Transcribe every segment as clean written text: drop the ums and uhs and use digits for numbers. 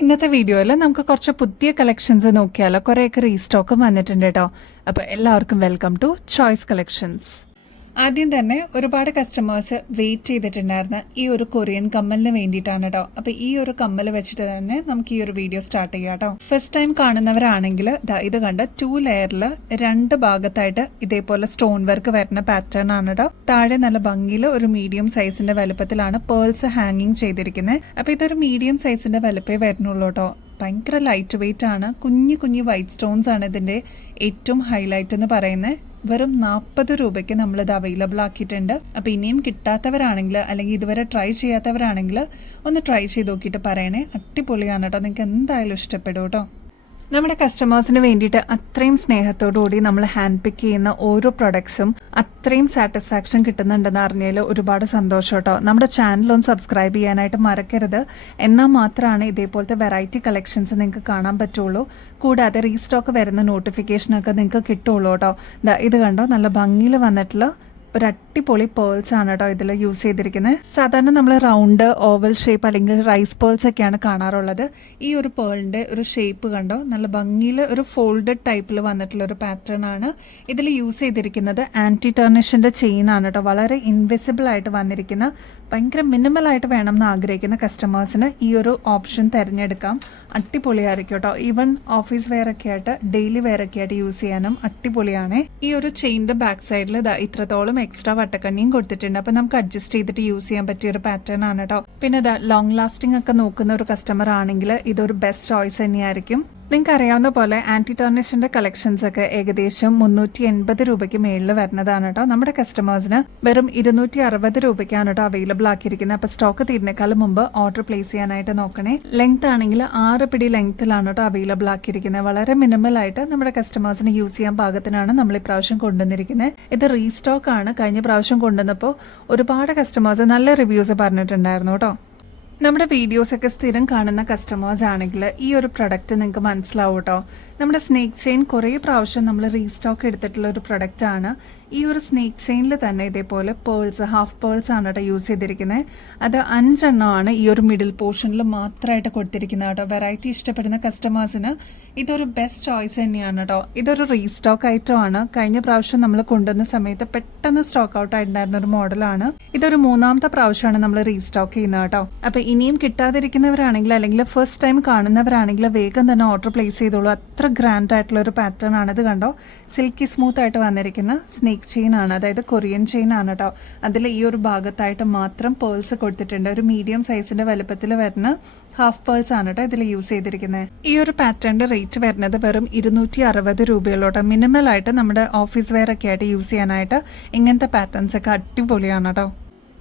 ഇന്നത്തെ വീഡിയോയിൽ നമുക്ക് കുറച്ച് പുതിയ കളക്ഷൻസ് നോക്കിയാലോ. കുറേയൊക്കെ റീസ്റ്റോക്കും വന്നിട്ടുണ്ട് കേട്ടോ. അപ്പോൾ എല്ലാവർക്കും വെൽക്കം ടു ചോയ്സ് കളക്ഷൻസ്. ആദ്യം തന്നെ ഒരുപാട് കസ്റ്റമേഴ്സ് വെയിറ്റ് ചെയ്തിട്ടുണ്ടായിരുന്ന ഈ ഒരു കൊറിയൻ കമ്മലിന് വേണ്ടിയിട്ടാണ് കേട്ടോ. അപ്പോൾ ഈ ഒരു കമ്മൽ വെച്ചിട്ട് തന്നെ നമുക്ക് ഈ ഒരു വീഡിയോ സ്റ്റാർട്ട് ചെയ്യാം കേട്ടോ. ഫസ്റ്റ് ടൈം കാണുന്നവരാണെങ്കിൽ ഇത് കണ്ട 2 ലെയറിൽ 2 ഭാഗത്തായിട്ട് ഇതേപോലെ സ്റ്റോൺ വർക്ക് വരുന്ന പാറ്റേൺ ആണ് കേട്ടോ. താഴെ നല്ല ഭംഗിയിൽ ഒരു മീഡിയം സൈസിന്റെ വലുപ്പത്തിലാണ് പേൾസ് ഹാങ്ങിങ് ചെയ്തിരിക്കുന്നത്. അപ്പോൾ ഇതൊരു മീഡിയം സൈസിന്റെ വലുപ്പേ വരുന്നുള്ളൂ കേട്ടോ. ഭയങ്കര ലൈറ്റ് വെയിറ്റ് ആണ്. കുഞ്ഞു കുഞ്ഞു വൈറ്റ് സ്റ്റോൺസ് ആണ് ഇതിന്റെ ഏറ്റവും ഹൈലൈറ്റ് എന്ന് പറയുന്നത്. വെറും 40 രൂപയ്ക്ക് നമ്മളിത് അവൈലബിൾ ആക്കിയിട്ടുണ്ട്. അപ്പോൾ ഇനിയും കിട്ടാത്തവരാണെങ്കിൽ അല്ലെങ്കിൽ ഇതുവരെ ട്രൈ ചെയ്യാത്തവരാണെങ്കിൽ ഒന്ന് ട്രൈ ചെയ്ത് നോക്കിയിട്ട് പറയണേ. അടിപൊളിയാണ് കേട്ടോ. നിങ്ങൾക്ക് എന്തായാലും ഇഷ്ടപ്പെടും കേട്ടോ. നമ്മുടെ കസ്റ്റമേഴ്സിന് വേണ്ടിയിട്ട് അത്രയും സ്നേഹത്തോടുകൂടി നമ്മൾ ഹാൻഡ് പിക്ക് ചെയ്യുന്ന ഓരോ പ്രൊഡക്ട്സും അത്രയും സാറ്റിസ്ഫാക്ഷൻ കിട്ടുന്നുണ്ടെന്ന് അറിഞ്ഞതിൽ ഒരുപാട് സന്തോഷം കേട്ടോ. നമ്മുടെ ചാനൽ ഒന്ന് സബ്സ്ക്രൈബ് ചെയ്യാനായിട്ട് മറക്കരുത്. എന്നാൽ മാത്രമാണ് ഇതേപോലത്തെ വെറൈറ്റി കളക്ഷൻസ് നിങ്ങൾക്ക് കാണാൻ പറ്റുള്ളൂ. കൂടാതെ റീസ്റ്റോക്ക് വരുന്ന നോട്ടിഫിക്കേഷനൊക്കെ നിങ്ങൾക്ക് കിട്ടുള്ളൂ കേട്ടോ. ഇത് കണ്ടോ, നല്ല ഭംഗിയിൽ വന്നിട്ടുള്ള ഒരു അടിപൊളി പേൾസ് ആണ് കേട്ടോ ഇതിൽ യൂസ് ചെയ്തിരിക്കുന്നത്. സാധാരണ നമ്മൾ റൗണ്ട് ഓവൽ ഷേപ്പ് അല്ലെങ്കിൽ റൈസ് പേൾസ് ഒക്കെയാണ് കാണാറുള്ളത്. ഈ ഒരു പേളിന്റെ ഒരു ഷേപ്പ് കണ്ടോ, നല്ല ഭംഗിയിൽ ഒരു ഫോൾഡഡ് ടൈപ്പിൽ വന്നിട്ടുള്ള ഒരു പാറ്റേൺ ആണ്. ഇതിൽ യൂസ് ചെയ്തിരിക്കുന്നത് ആന്റി ടർണിഷിന്റെ ചെയിൻ ആണ് കേട്ടോ. വളരെ ഇൻവിസിബിൾ ആയിട്ട് വന്നിരിക്കുന്ന, ഭയങ്കര മിനിമൽ ആയിട്ട് വേണം എന്ന് ആഗ്രഹിക്കുന്ന കസ്റ്റമേഴ്സിന് ഈ ഒരു ഓപ്ഷൻ തിരഞ്ഞെടുക്കാം. അടിപൊളിയായിരിക്കും കേട്ടോ. ഈവൻ ഓഫീസ് വെയർ ഒക്കെ ആയിട്ട് ഡെയിലി വെയർ ഒക്കെ ആയിട്ട് യൂസ് ചെയ്യാനും അടിപൊളിയാണ്. ഈ ഒരു ചെയിൻ്റെ ബാക്ക് സൈഡിൽ ഇത്രത്തോളം എക്സ്ട്രാ വട്ടക്കണ്ണിയും കൊടുത്തിട്ടുണ്ട്. അപ്പൊ നമുക്ക് അഡ്ജസ്റ്റ് ചെയ്തിട്ട് യൂസ് ചെയ്യാൻ പറ്റിയ ഒരു പാറ്റേൺ ആണ് കേട്ടോ. പിന്നെ ലോങ് ലാസ്റ്റിംഗ് ഒക്കെ നോക്കുന്ന ഒരു കസ്റ്റമർ ആണെങ്കിൽ ഇതൊരു ബെസ്റ്റ് ചോയ്സ് തന്നെയായിരിക്കും. നിങ്ങൾക്ക് അറിയാവുന്ന പോലെ ആന്റി ടർണിഷിന്റെ കളക്ഷൻസ് ഒക്കെ ഏകദേശം 380 രൂപയ്ക്ക് മേളിൽ വരുന്നതാണ് കേട്ടോ. നമ്മുടെ കസ്റ്റമേഴ്സിന് വെറും 260 രൂപയ്ക്കാണ് കേട്ടോ അവൈലബിൾ ആക്കിയിരിക്കുന്നത്. അപ്പോൾ സ്റ്റോക്ക് തീരുന്നേക്കാളും മുമ്പ് ഓർഡർ പ്ലേസ് ചെയ്യാനായിട്ട് നോക്കണേ. ലെങ്ത് ആണെങ്കിൽ 6 പിടി ലെങ്ത്തിലാണ് കേട്ടോ അവൈലബിൾ ആക്കിയിരിക്കുന്നത്. വളരെ മിനിമൽ ആയിട്ട് നമ്മുടെ കസ്റ്റമേഴ്സിന് യൂസ് ചെയ്യാൻ പാകത്തിനാണ് നമ്മൾ ഇപ്രാവശ്യം കൊണ്ടുവന്നിരിക്കുന്നത്. ഇത് റീസ്റ്റോക്ക് ആണ്. കഴിഞ്ഞ പ്രാവശ്യം കൊണ്ടുവന്നപ്പോൾ ഒരുപാട് കസ്റ്റമേഴ്സ് നല്ല റിവ്യൂസ് പറഞ്ഞിട്ടുണ്ടായിരുന്നു കേട്ടോ. നമ്മുടെ വീഡിയോസൊക്കെ സ്ഥിരം കാണുന്ന കസ്റ്റമേഴ്സ് ആണെങ്കിൽ ഈ ഒരു പ്രൊഡക്റ്റ് നിങ്ങൾക്ക് മനസ്സിലാവും കേട്ടോ. നമ്മുടെ സ്നേക്ക് ചെയിൻ കുറേ പ്രാവശ്യം നമ്മൾ റീസ്റ്റോക്ക് എടുത്തിട്ടുള്ള ഒരു പ്രൊഡക്റ്റ് ആണ്. ഈ ഒരു സ്നേക്ക് ചെയിനിൽ തന്നെ ഇതേപോലെ പേൾസ്, ഹാഫ് പേൾസ് ആണ് കേട്ടോ യൂസ് ചെയ്തിരിക്കുന്നത്. അത് 5 എണ്ണമാണ് ഈ ഒരു മിഡിൽ പോർഷനിൽ മാത്രമായിട്ട് കൊടുത്തിരിക്കുന്നത് കേട്ടോ. വെറൈറ്റി ഇഷ്ടപ്പെടുന്ന കസ്റ്റമേഴ്സിന് ഇതൊരു ബെസ്റ്റ് ചോയ്സ് തന്നെയാണ് കേട്ടോ. ഇതൊരു റീസ്റ്റോക്ക് ഐറ്റം ആണ്. കഴിഞ്ഞ പ്രാവശ്യം നമ്മൾ കൊണ്ടുവന്ന സമയത്ത് പെട്ടെന്ന് സ്റ്റോക്ക് ഔട്ട് ആയിട്ടുണ്ടായിരുന്ന ഒരു മോഡലാണ്. ഇതൊരു 3ാമത്തെ പ്രാവശ്യമാണ് നമ്മൾ റീസ്റ്റോക്ക് ചെയ്യുന്നത് കേട്ടോ. അപ്പൊ ഇനിയും കിട്ടാതിരിക്കുന്നവരാണെങ്കിൽ അല്ലെങ്കിൽ ഫസ്റ്റ് ടൈം കാണുന്നവരാണെങ്കിൽ വേഗം തന്നെ ഓർഡർ പ്ലേസ് ചെയ്തോളൂ. അത്ര ഗ്രാൻഡ് ആയിട്ടുള്ള ഒരു പാറ്റേൺ ആണ്. ഇത് കണ്ടോ, സിൽക്കി സ്മൂത്ത് ആയിട്ട് വന്നിരിക്കുന്ന സ്നേക്ക് ചെയിൻ ആണ്. അതായത് കൊറിയൻ ചെയിൻ ആണ് കേട്ടോ. അതിൽ ഈ ഒരു ഭാഗത്തായിട്ട് മാത്രം പേൾസ് കൊടുത്തിട്ടുണ്ട്. ഒരു മീഡിയം സൈസിന്റെ വലുപ്പത്തിൽ വരുന്ന ഹാഫ് പേൾസ് ആണ് കേട്ടോ ഇതിൽ യൂസ് ചെയ്തിരിക്കുന്നത്. ഈ ഒരു പാറ്റേണിന്റെ റേറ്റ് വരുന്നത് വെറും 260 രൂപയുള്ളൂ. മിനിമൽ ആയിട്ട് നമ്മുടെ ഓഫീസ് വെയർ ഒക്കെ ആയിട്ട് യൂസ് ചെയ്യാനായിട്ട് ഇങ്ങനത്തെ പാറ്റേൺസ് ഒക്കെ അടിപൊളിയാണ് കേട്ടോ.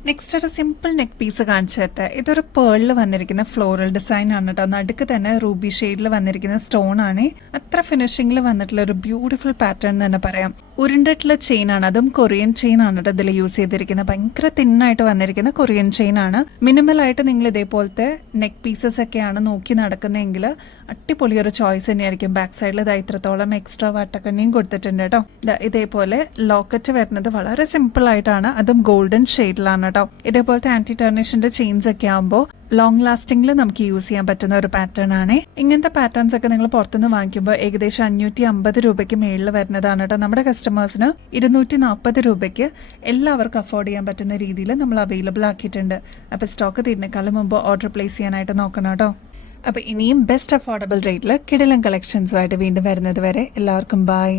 നെക്സ്റ്റ് ഒരു സിമ്പിൾ നെക്ക് പീസ് കാണിച്ചു തരട്ടെ. ഇതൊരു പേളിൽ വന്നിരിക്കുന്ന ഫ്ലോറൽ ഡിസൈൻ ആണ് കേട്ടോ. നടുക്ക് തന്നെ റൂബി ഷെയ്ഡിൽ വന്നിരിക്കുന്ന സ്റ്റോൺ ആണ്. അത്ര ഫിനിഷിംഗിൽ വന്നിട്ടുള്ള ഒരു ബ്യൂട്ടിഫുൾ പാറ്റേൺ തന്നെ പറയാം. ഉരുണ്ടിട്ടുള്ള ചെയിൻ ആണ്. അതും കൊറിയൻ ചെയിൻ ആണ് കേട്ടോ ഇതിൽ യൂസ് ചെയ്തിരിക്കുന്നത്. ഭയങ്കര തിന്നായിട്ട് വന്നിരിക്കുന്ന കൊറിയൻ ചെയിൻ ആണ്. മിനിമൽ ആയിട്ട് നിങ്ങൾ ഇതേപോലത്തെ നെക്ക് പീസസ് ഒക്കെയാണ് നോക്കി നടക്കുന്നതെങ്കിൽ അടിപൊളി ഒരു ചോയ്സ് തന്നെയായിരിക്കും. ബാക്ക് സൈഡിൽ ഇത്രത്തോളം എക്സ്ട്രാ വട്ടക്കണ്ണിയും കൊടുത്തിട്ടുണ്ട് കേട്ടോ. ഇതേപോലെ ലോക്കറ്റ് വരുന്നത് വളരെ സിമ്പിൾ ആയിട്ടാണ്. അതും ഗോൾഡൻ ഷെയ്ഡിലാണ് കേട്ടോ. ഇതേപോലത്തെ ആന്റി ടർണിഷിന്റെ ചെയിൻസ് ഒക്കെ ആകുമ്പോൾ ലോങ് ലാസ്റ്റിംഗിൽ നമുക്ക് യൂസ് ചെയ്യാൻ പറ്റുന്ന ഒരു പാറ്റേൺ ആണ്. ഇങ്ങനത്തെ പാറ്റേൺസ് ഒക്കെ നിങ്ങൾ പുറത്തുനിന്ന് വാങ്ങിക്കുമ്പോൾ ഏകദേശം 550 രൂപയ്ക്ക് മേളിൽ വരുന്നതാണ് കേട്ടോ. നമ്മുടെ കസ്റ്റമേഴ്സിന് 240 രൂപയ്ക്ക് എല്ലാവർക്കും അഫോർഡ് ചെയ്യാൻ പറ്റുന്ന രീതിയിൽ നമ്മൾ അവൈലബിൾ ആക്കിയിട്ടുണ്ട്. അപ്പോൾ സ്റ്റോക്ക് തീരുന്നേക്കാളും മുമ്പ് ഓർഡർ പ്ലേസ് ചെയ്യാനായിട്ട് നോക്കണം കേട്ടോ. അപ്പോൾ ഇനിയും ബെസ്റ്റ് അഫോർഡബിൾ റേറ്റിൽ കിടിലൻ കളക്ഷൻസുമായിട്ട് വീണ്ടും വരുന്നത് വരെ എല്ലാവർക്കും ബൈ.